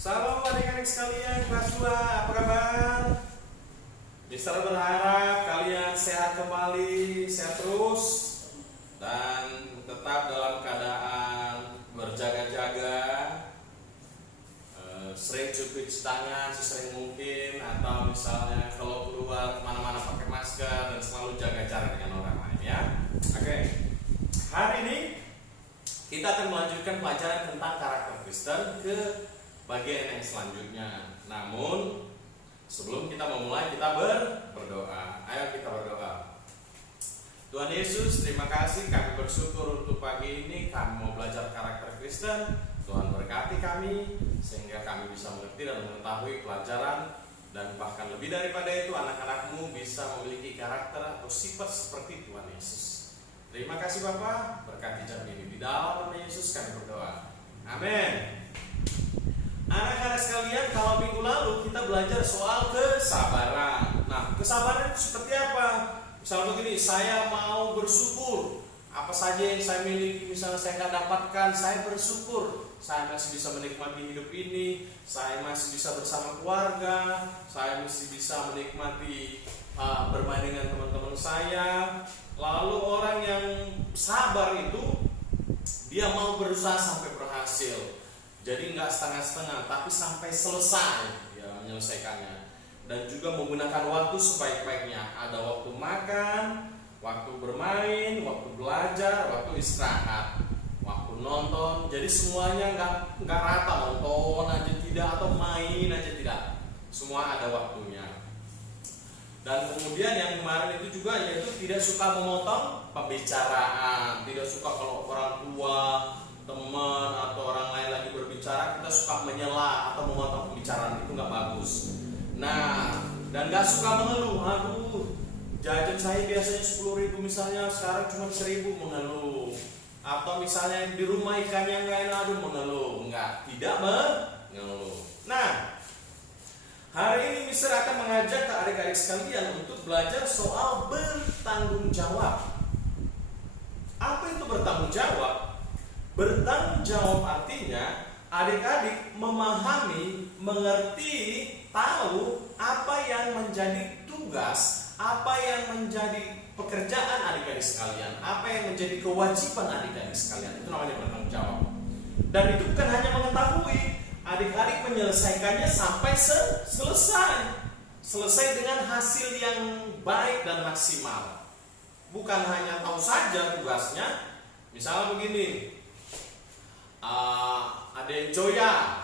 Salam adik-adik sekalian, kelas 2, apa kabar? Mister berharap kalian sehat kembali, sehat terus, dan tetap dalam keadaan berjaga-jaga. Sering cuci tangan sesering mungkin, atau misalnya kalau keluar kemana-mana pakai masker dan selalu jaga jarak dengan orang lain ya. Oke, hari ini kita akan melanjutkan pelajaran tentang karakter Kristen ke bagian yang selanjutnya. Namun sebelum kita memulai, kita berdoa. Ayo kita berdoa. Tuhan Yesus, terima kasih, kami bersyukur untuk pagi ini kami mau belajar karakter Kristen. Tuhan berkati kami sehingga kami bisa mengerti dan mengetahui pelajaran, dan bahkan lebih daripada itu anak-anakmu bisa memiliki karakter atau sifat seperti Tuhan Yesus. Terima kasih Bapa, berkati jam ini. Di dalam nama Yesus kami berdoa. Amin. Anak-anak sekalian, kalau minggu lalu kita belajar soal kesabaran. Nah, kesabaran itu seperti apa? Misalnya begini, saya mau bersyukur. Apa saja yang saya miliki, misalnya saya nggak dapatkan, saya bersyukur. Saya masih bisa menikmati hidup ini, saya masih bisa bersama keluarga, saya masih bisa menikmati bermain dengan teman-teman saya. Lalu orang yang sabar itu, dia mau berusaha sampai berhasil. Jadi nggak setengah-setengah, tapi sampai selesai ya menyelesaikannya. Dan juga menggunakan waktu sebaik-baiknya. Ada waktu makan, waktu bermain, waktu belajar, waktu istirahat, waktu nonton. Jadi semuanya nggak rata, nonton aja tidak atau main aja tidak. Semua ada waktunya. Dan kemudian yang kemarin itu juga yaitu tidak suka memotong pembicaraan, tidak suka kalau orang tua, teman atau orang lain lagi berbicara kita suka menyela atau memotong pembicaraan, itu nggak bagus. Nah, dan nggak suka mengeluh, aduh jajan saya biasanya 10.000 misalnya sekarang cuma 1.000, mengeluh. Atau misalnya di rumah ikannya nggak enak, aduh mengeluh. Tidak mengeluh. Nah, hari ini Mister akan mengajak ke adik-adik sekalian untuk belajar soal bertanggung jawab. Apa itu bertanggung jawab? Bertanggung jawab artinya adik-adik memahami, mengerti, tahu apa yang menjadi tugas, apa yang menjadi pekerjaan adik-adik sekalian, apa yang menjadi kewajiban adik-adik sekalian. Itu namanya bertanggung jawab. Dan itu bukan hanya mengetahui, adik-adik menyelesaikannya sampai selesai dengan hasil yang baik dan maksimal. Bukan hanya tahu saja tugasnya. Misalnya begini, Adek Joya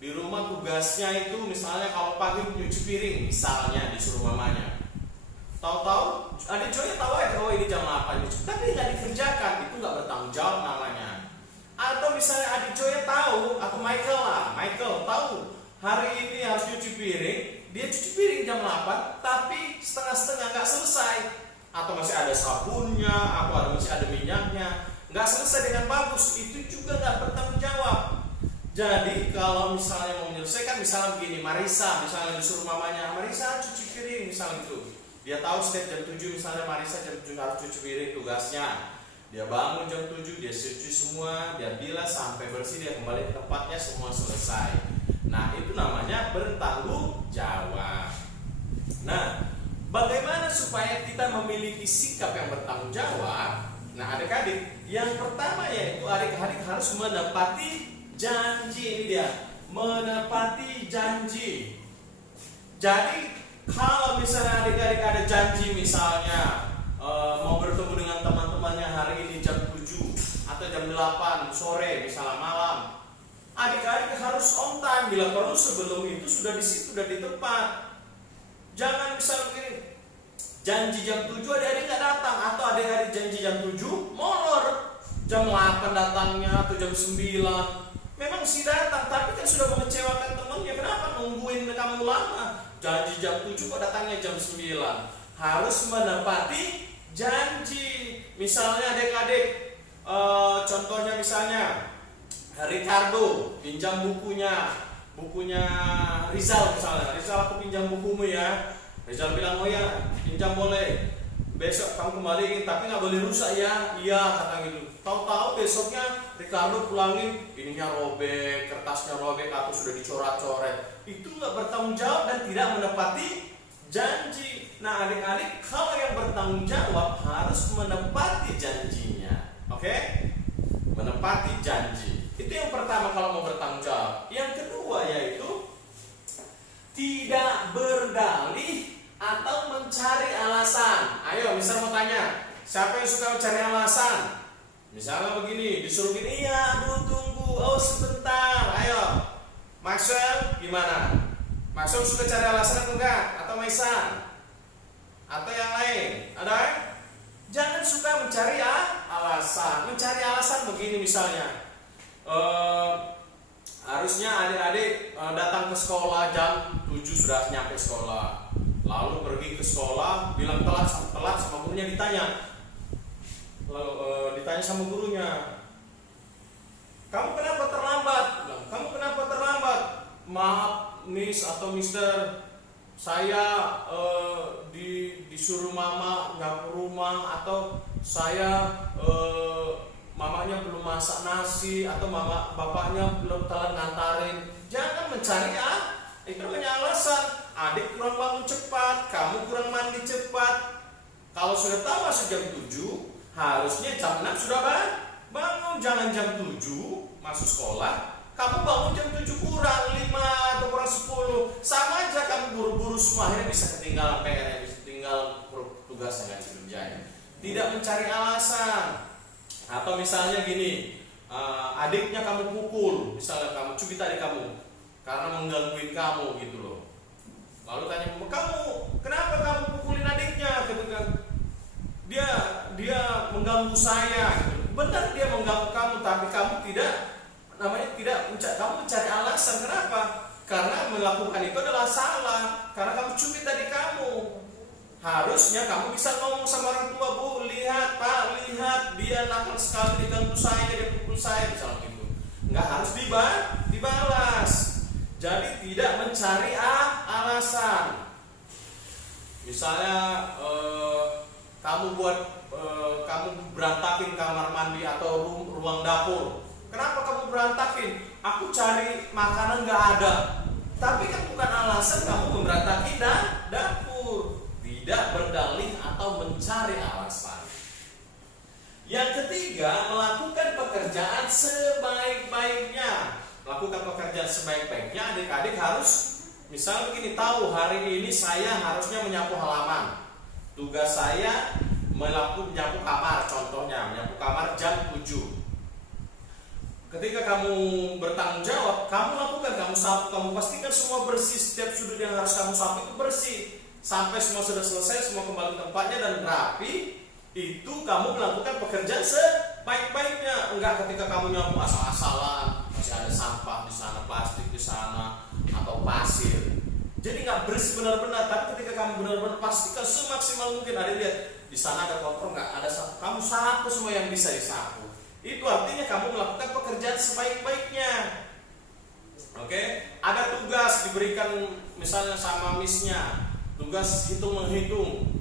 di rumah tugasnya itu misalnya kalau pagi nyuci piring, misalnya disuruh mamanya. Tahu-tahu Adek Joya tahu aja, oh ini jam 8 nyuci, tapi nggak dikerjakan, itu nggak bertanggung jawab namanya. Atau misalnya Adek Joya tahu, atau Michael tahu hari ini harus nyuci piring, dia cuci piring jam 8 tapi setengah-setengah nggak selesai, atau masih ada sabunnya, atau masih ada minyaknya, nggak selesai dengan bagus, itu juga nggak bertanggung jawab. Jadi kalau misalnya mau menyelesaikan, misalnya begini, Marisa misalnya disuruh mamanya, Marisa cuci piring misalnya itu, dia tahu setiap jam 7 misalnya Marisa jam 7 harus cuci piring tugasnya. Dia bangun jam 7, dia cuci semua, dia bilas sampai bersih, dia kembali ke tempatnya, semua selesai. Nah, itu namanya bertanggung jawab. Nah, bagaimana supaya kita memiliki sikap yang bertanggung jawab? Nah, adik-adik, yang pertama yaitu adik-adik harus menepati janji. Ini dia, menepati janji. Jadi, kalau misalnya adik-adik ada janji, misalnya mau bertemu dengan teman-temannya hari ini jam 7 atau jam 8 sore, misalnya malam, adik-adik harus on time. Bila perlu sebelum itu sudah di situ, sudah di tempat. Jangan misalnya begini, janji jam 7 adik-adik nggak datang, atau adik-adik janji jam 7 molor, jam 8 datangnya atau jam 9. Memang sih datang, tapi kan sudah mengecewakan temannya. Kenapa nungguin kamu lama? Janji jam 7 kok datangnya jam 9. Harus menepati janji. Misalnya adik-adik, contohnya misalnya Ricardo pinjam bukunya Rizal misalnya. Rizal, aku pinjam bukumu ya. Rizal bilang, oh ya pinjam boleh. besok kamu kembaliin, tapi nggak boleh rusak ya. Iya, kata gitu. Tahu-tahu besoknya Ricardo pulangin, ininya robek, kertasnya robek atau sudah dicoret-coret. Itu nggak bertanggung jawab dan tidak menepati janji. Nah, adik-adik, kalau yang bertanggung jawab harus menepati janjinya. Oke? Menepati janji. Itu yang pertama kalau mau bertanggung jawab. Yang kedua yaitu tidak berdalih atau mencari alasan. Ayo, misal mau tanya, siapa yang suka mencari alasan? Misalnya begini, disuruh gini, iya, aduh tunggu, oh sebentar, ayo. Maxwell gimana? Maxwell suka cari alasan atau enggak? Atau Maisan? Atau yang lain? Ada? Jangan suka mencari alasan. Mencari alasan begini misalnya, harusnya adik-adik datang ke sekolah jam 7 sudah nyampe sekolah. Lalu pergi ke sekolah, bilang telat sama gurunya, ditanya. Lalu ditanya sama gurunya, kamu kenapa terlambat? Kamu kenapa terlambat? Maaf, Miss atau Mister, saya disuruh mama nyapu rumah, atau saya mamanya belum masak nasi, atau bapaknya belum telat ngantarin. Jangan mencari itu namanya alasan. Adik kurang bangun cepat, kamu kurang mandi cepat. Kalau sudah tahu masuk jam 7, harusnya jam 6 sudah bangun. Jangan jam 7 masuk sekolah, kamu bangun jam 7 kurang 5 atau kurang 10. Sama aja kamu buru-buru semua, akhirnya bisa ketinggalan PR, bisa ketinggalan tugas yang harus dikerjain. Tidak mencari alasan. Atau misalnya gini, adiknya kamu pukul, misalnya kamu cubit adik kamu karena menggangguin kamu gitu loh. Lalu tanya, kamu kenapa kamu pukulin adiknya? Ketika dia mengganggu saya, gitu. Benar dia mengganggu kamu, tapi kamu kamu mencari alasan. Kenapa? Karena melakukan itu adalah salah, karena kamu cubit adik kamu. Harusnya kamu bisa ngomong sama orang tua, Bu, lihat Pak, lihat dia nakal sekali, diganggu saya, dia pukul saya, misalnya gitu. Nggak harus dibalas. Jadi tidak mencari alasan. Misalnya kamu berantakin kamar mandi atau ruang dapur. Kenapa kamu berantakin? Aku cari makanan nggak ada. Tapi kan bukan alasan kamu memberantakin dapur. Tidak berdalih atau mencari alasan. Yang ketiga, melakukan pekerjaan sebaik-baiknya. Melakukan pekerjaan sebaik-baiknya, adik-adik harus, misal begini, tahu hari ini saya harusnya menyapu halaman. Tugas saya menyapu kamar, contohnya menyapu kamar jam 7. Ketika kamu bertanggung jawab, kamu lakukan, kamu sapu, kamu pastikan semua bersih, setiap sudut yang harus kamu sapu itu bersih. Sampai semua sudah selesai, semua kembali tempatnya dan rapi. Itu kamu melakukan pekerjaan sebaik-baiknya. Enggak ketika kamu nyapu asal-asalan, masih ada sampah di sana, plastik di sana, atau pasir. Jadi nggak bersih benar-benar. Tapi ketika kamu benar-benar pastikan semaksimal mungkin, ada lihat di sana ada kotor nggak, ada sapu, kamu sapu semua yang bisa disapu. Itu artinya kamu melakukan pekerjaan sebaik-baiknya. Oke, ada tugas diberikan misalnya sama missnya, tugas hitung menghitung.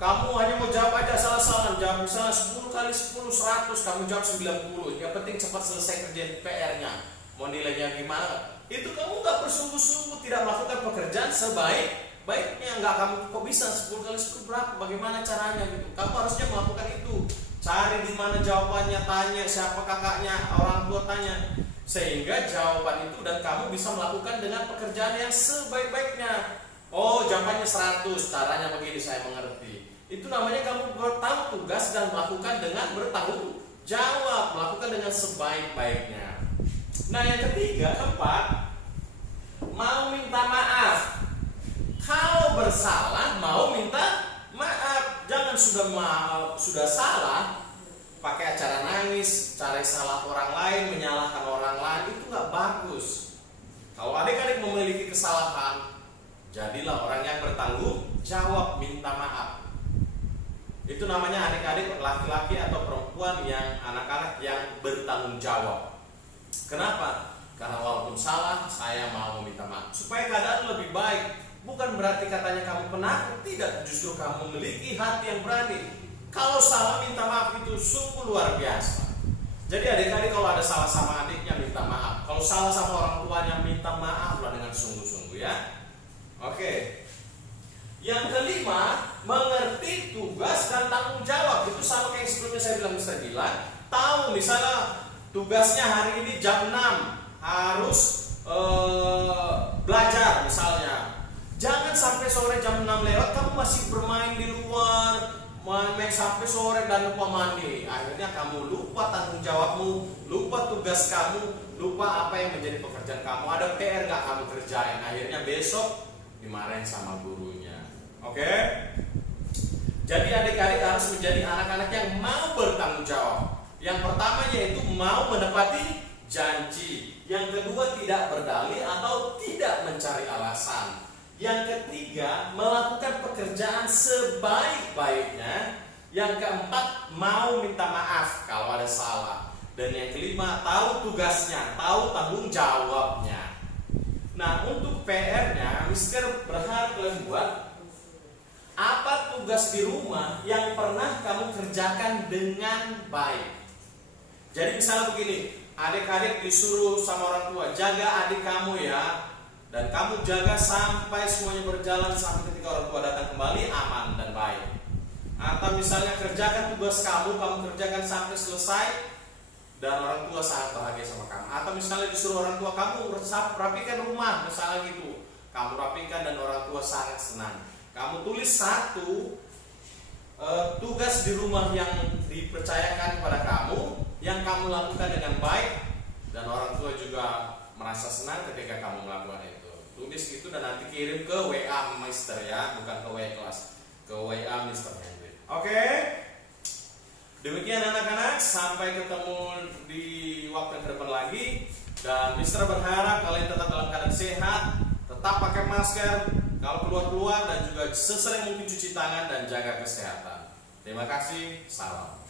Kamu hanya mau jawab aja salah-salah, jawab misalnya 10 kali 10 100, kamu jawab 90. Yang penting cepat selesai kerjaan PR-nya. Mau nilainya gimana? Itu kamu nggak bersungguh-sungguh, tidak melakukan pekerjaan sebaik-baiknya. Nggak, kamu kok bisa 10 kali 10 berapa? Bagaimana caranya gitu? Kamu harusnya melakukan itu. Cari di mana jawabannya, tanya siapa kakaknya, orang tua tanya, sehingga jawaban itu dan kamu bisa melakukan dengan pekerjaan yang sebaik-baiknya. Oh, jawabannya 100, caranya begini, saya mengerti. Itu namanya kamu bertahu tugas dan melakukan dengan bertanggung jawab, melakukan dengan sebaik-baiknya. Nah, yang ketiga, keempat, mau minta maaf. Kalau bersalah mau minta maaf. Jangan sudah salah pakai acara nangis, cari salah orang lain, menyalahkan orang lain, itu nggak bagus. Kalau adik-adik memiliki kesalahan, jadilah orang yang bertanggung jawab, minta maaf. Itu namanya adik-adik laki-laki atau perempuan yang anak-anak yang bertanggung jawab. Kenapa? Karena walaupun salah, saya mau meminta maaf supaya keadaan lebih baik. bukan berarti katanya kamu penakut, tidak, justru kamu memiliki hati yang berani. Kalau salah minta maaf itu sungguh luar biasa. Jadi adik-adik kalau ada salah sama adiknya minta maaf. Kalau salah sama orang tuanya minta maaf lah dengan sungguh-sungguh ya. Oke. Yang kelima, mengerti tugas dan tanggung jawab. Itu sama kayak yang sebelumnya saya bilang. Tahu misalnya tugasnya hari ini jam 6 harus belajar misalnya. Jangan sampai sore jam 6 lewat kamu masih bermain di luar, main sampai sore dan lupa mandi. Akhirnya kamu lupa tanggung jawabmu, lupa tugas kamu, lupa apa yang menjadi pekerjaan kamu. Ada PR gak kamu kerjain, akhirnya besok dimarahin sama gurunya. Oke? Jadi adik-adik harus menjadi anak-anak yang mau bertanggung jawab. Yang pertama yaitu mau menepati janji. Yang kedua tidak berdalih atau tidak mencari alasan. Yang ketiga melakukan pekerjaan sebaik-baiknya. Yang keempat mau minta maaf kalau ada salah. Dan yang kelima tahu tugasnya, tahu tanggung jawabnya. Nah, untuk PR-nya, Mister berharap kalian buat apa tugas di rumah yang pernah kamu kerjakan dengan baik. Jadi misalnya begini, adik-adik disuruh sama orang tua, jaga adik kamu ya, dan kamu jaga sampai semuanya berjalan sampai ketika orang tua datang kembali aman dan baik. Atau misalnya kerjakan tugas kamu kerjakan sampai selesai dan orang tua sangat bahagia sama kamu. Atau misalnya disuruh orang tua kamu rapikan rumah, misalnya gitu, kamu rapikan dan orang tua sangat senang. Kamu tulis satu tugas di rumah yang dipercayakan kepada kamu, yang kamu lakukan dengan baik dan orang tua juga merasa senang ketika kamu melakukan itu. Tulis itu dan nanti kirim ke WA Mister ya, bukan ke WA kelas, ke WA Mister Henry. Oke. Demikian anak-anak, sampai ketemu di waktu yang ke depan lagi. Dan Mister berharap kalian tetap dalam keadaan sehat, tetap pakai masker kalau keluar-keluar, dan juga sesering mungkin cuci tangan dan jaga kesehatan. Terima kasih, salam.